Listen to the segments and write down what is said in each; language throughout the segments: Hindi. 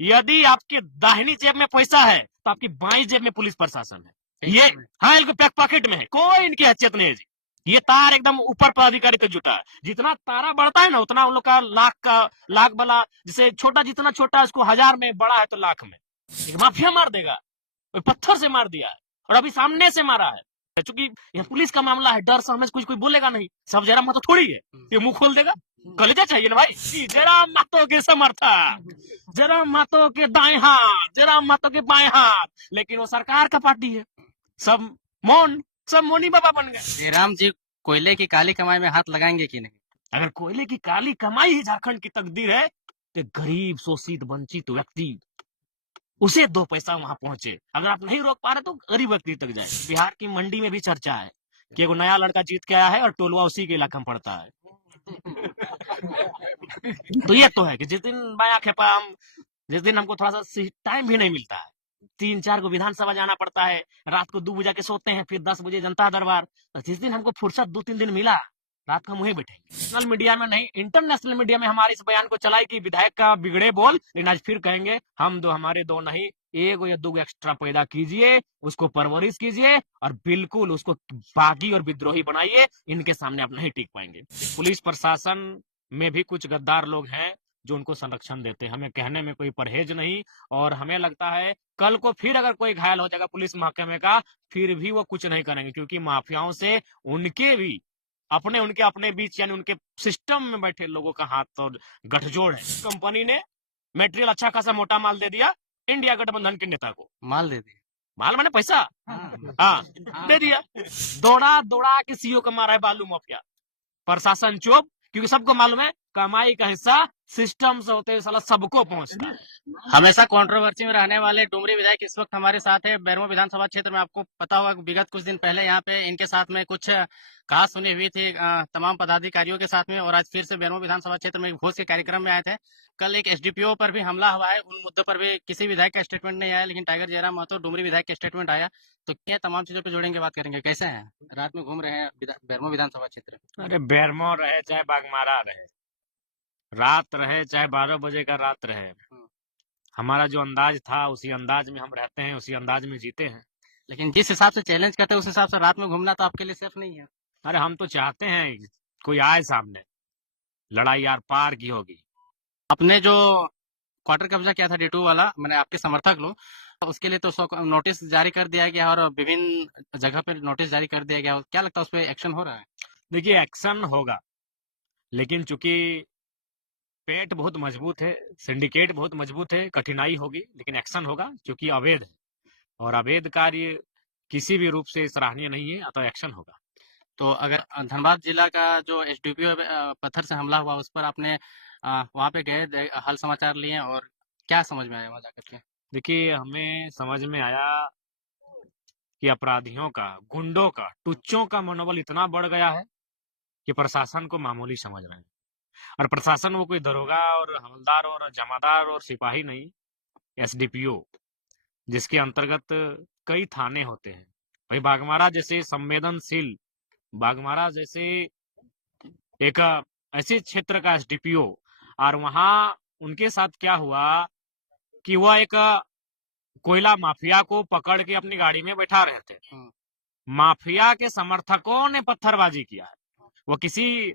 यदि आपके दाहिनी जेब में पैसा है तो आपकी बाईं जेब में पुलिस प्रशासन है। ये हाँ, इनके पैक पॉकेट में है, कोई इनकी हैसियत नहीं है जी। ये तार एकदम ऊपर पदाधिकारी तक जुटा है। जितना तारा बढ़ता है ना उतना उन लोग का लाख वाला, जैसे छोटा जितना छोटा है उसको 1000 में, बड़ा है तो लाख में। एक माफिया मार देगा, कोई पत्थर से मार दिया है और अभी सामने से मारा है। चूंकि यह पुलिस का मामला है, डर से हमें कुछ कोई बोलेगा नहीं। सब जयराम महतो थोड़ी है, ये मुंह खोल देगा। कलेजा चाहिए ना भाई। जयराम महतो के समर्थक, जयराम महतो के दाएं हाथ, जयराम महतो के बाएं हाथ, लेकिन वो सरकार का पार्टी है। सब मौन, सब मौनी बाबा बन गए। जयराम जी कोयले की काली कमाई में हाथ लगाएंगे कि नहीं? अगर कोयले की काली कमाई ही झारखंड की तकदीर है तो गरीब शोषित वंचित व्यक्ति उसे 2 पैसा वहां पहुंचे। अगर आप नहीं रोक पा रहे तो गरीब व्यक्ति तक जाए। बिहार की मंडी में भी चर्चा है कि एगो नया लड़का जीत के आया है और टोलवा उसी के इलाका में पड़ता है। तो ये तो है कि जिस दिन बाया खेपा हम, जिस दिन हमको थोड़ा सा टाइम भी नहीं मिलता है, 3-4 को विधानसभा जाना पड़ता है, रात को 2 बजे के सोते हैं, फिर 10 बजे जनता दरबार। तो जिस दिन हमको फुर्सत 2-3 दिन मिला, रात को हम वहीं बैठेंगे। नेशनल मीडिया में नहीं, इंटरनेशनल मीडिया में हमारे इस बयान को चलाई कि विधायक का बिगड़े बोल, लेकिन आज फिर कहेंगे हम दो, हमारे दो नहीं, 1 या 2 एक्स्ट्रा पैदा कीजिए, उसको परवरिश कीजिए और बिल्कुल उसको बागी और विद्रोही बनाइए। इनके सामने आप नहीं टिक पाएंगे। पुलिस प्रशासन में भी कुछ गद्दार लोग हैं जो उनको संरक्षण देते हैं। हमें कहने में कोई परहेज नहीं, और हमें लगता है कल को फिर अगर कोई घायल हो जाएगा पुलिस महकमे का, फिर भी वो कुछ नहीं करेंगे, क्योंकि माफियाओं से उनके भी उनके अपने बीच, यानी उनके सिस्टम में बैठे लोगों का हाथ और गठजोड़ है। कंपनी ने मटेरियल अच्छा खासा मोटा माल दे दिया इंडिया गठबंधन के नेता को। माल दे दिए? माल माने पैसा। हाँ, दे दिया। दौड़ा दौड़ा के सीओ का मारा है बालू माफिया। प्रशासन चुप, क्योंकि सबको मालूम है कमाई का हिस्सा सिस्टम से होते हुए साला सबको पहुंचता है। हमेशा कंट्रोवर्सी में रहने वाले डुमरी विधायक इस वक्त हमारे साथ है बेरमो विधानसभा क्षेत्र में। आपको पता होगा विगत कुछ दिन पहले यहाँ पे इनके साथ में कुछ कहा सुनी हुई थी तमाम पदाधिकारियों के साथ में, और आज फिर से बेरमो विधानसभा क्षेत्र में भोज के कार्यक्रम में आए थे। कल एक एसडीपीओ पर भी हमला हुआ है, उन मुद्दों पर भी किसी विधायक का स्टेटमेंट नहीं आया, लेकिन टाइगर जयराम महतो डुमरी विधायक का स्टेटमेंट आया। तो क्या तमाम चीजों पर जोड़ेंगे, बात करेंगे। कैसे हैं, रात में घूम रहे हैं बेरमो विधानसभा क्षेत्र? अरे बेरमो रहे चाहे बागमारा रहे, रात रहे चाहे 12 बजे का रात रहे, हमारा जो अंदाज था उसी अंदाज में हम रहते हैं, उसी अंदाज में जीते हैं। लेकिन जिस हिसाब से चैलेंज करते हैं उस हिसाब से रात में घूमना तो आपके लिए सेफ नहीं है। अरे हम तो चाहते हैं कोई आए सामने, लड़ाई यार पार की होगी। आपने जो क्वार्टर कब्जा किया था D2 वाला, मैंने आपके समर्थक लोग, तो उसके लिए तो नोटिस जारी कर दिया गया और विभिन्न जगह पर नोटिस जारी कर दिया गया। क्या लगता है उस पर एक्शन हो रहा है? देखिए एक्शन होगा, लेकिन चूंकि पेट बहुत मजबूत है, सिंडिकेट बहुत मजबूत है, कठिनाई होगी, लेकिन एक्शन होगा, क्योंकि अवैध है और अवैध कार्य किसी भी रूप से सराहनीय नहीं है, अतः एक्शन होगा। तो अगर धनबाद जिला का जो एसडीपीओ पत्थर से हमला हुआ उस पर आपने वहां पे गए, हाल समाचार लिए, और क्या समझ में आया वहां जाकर के? देखिए हमें समझ में आया कि अपराधियों का, गुंडों का, टुच्चों का मनोबल इतना बढ़ गया है कि प्रशासन को मामूली समझ रहे हैं। और प्रशासन वो कोई दरोगा और हवलदार और जमादार और सिपाही नहीं, एसडीपीओ, जिसके अंतर्गत कई थाने होते हैं। भाई बागमारा जैसे संवेदनशील, बागमारा जैसे एक ऐसे क्षेत्र का एसडीपीओ, और वहां उनके साथ क्या हुआ कि वह एक कोयला माफिया को पकड़ के अपनी गाड़ी में बैठा रहे थे। माफिया के समर्थकों ने पत्थरबाजी किया है। वो किसी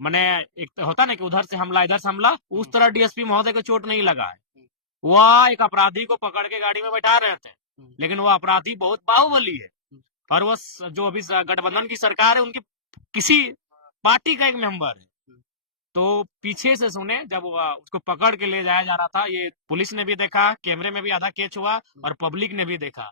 मैंने, एक तो होता ना कि उधर से हमला इधर से हमला, उस तरह डीएसपी महोदय को चोट नहीं लगा है। वह एक अपराधी को पकड़ के गाड़ी में बैठा रहे थे, लेकिन वह अपराधी बहुत बाहुबली है, और वह जो अभी गठबंधन की सरकार है उनकी किसी पार्टी का एक मेंबर है। तो पीछे से सुने जब उसको पकड़ के ले जाया जा रहा था, ये पुलिस ने भी देखा, कैमरे में भी आधा कैच हुआ और पब्लिक ने भी देखा,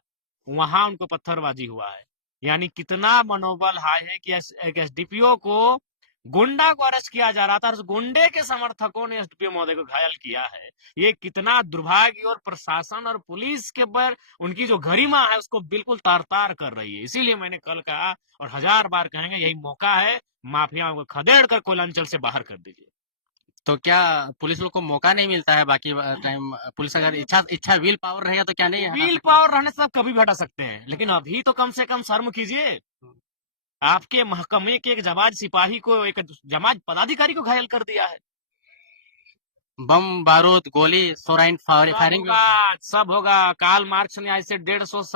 वहां उनको पत्थरबाजी हुआ है। यानी कितना मनोबल हाई है कि एक एसडीपीओ को, गुंडा को अरेस्ट किया जा रहा था और उस गुंडे के समर्थकों ने एसडीपीओ महोदय को घायल किया है। ये कितना दुर्भाग्य, और प्रशासन और पुलिस के पर उनकी जो गरिमा है उसको बिल्कुल तार तार कर रही है। इसीलिए मैंने कल कहा और 1000 बार कहेंगे, यही मौका है, माफियाओं को खदेड़ कर कोयलांचल से बाहर कर दीजिए। तो क्या पुलिस लोग को मौका नहीं मिलता है? बाकी टाइम पुलिस अगर इच्छा विल पावर रहेगा तो क्या नहीं? व्हील पावर रहने से आप कभी भी हटा सकते हैं, लेकिन अभी तो कम से कम शर्म कीजिए। आपके महकमे के एक जमाज सिपाही को, एक जमाज पदाधिकारी को घायल कर दिया है। बम बारूद गोली सोराइन सब फायरिंग होगा, सब होगा। कार्ल मार्क्स ने आज से 150 साल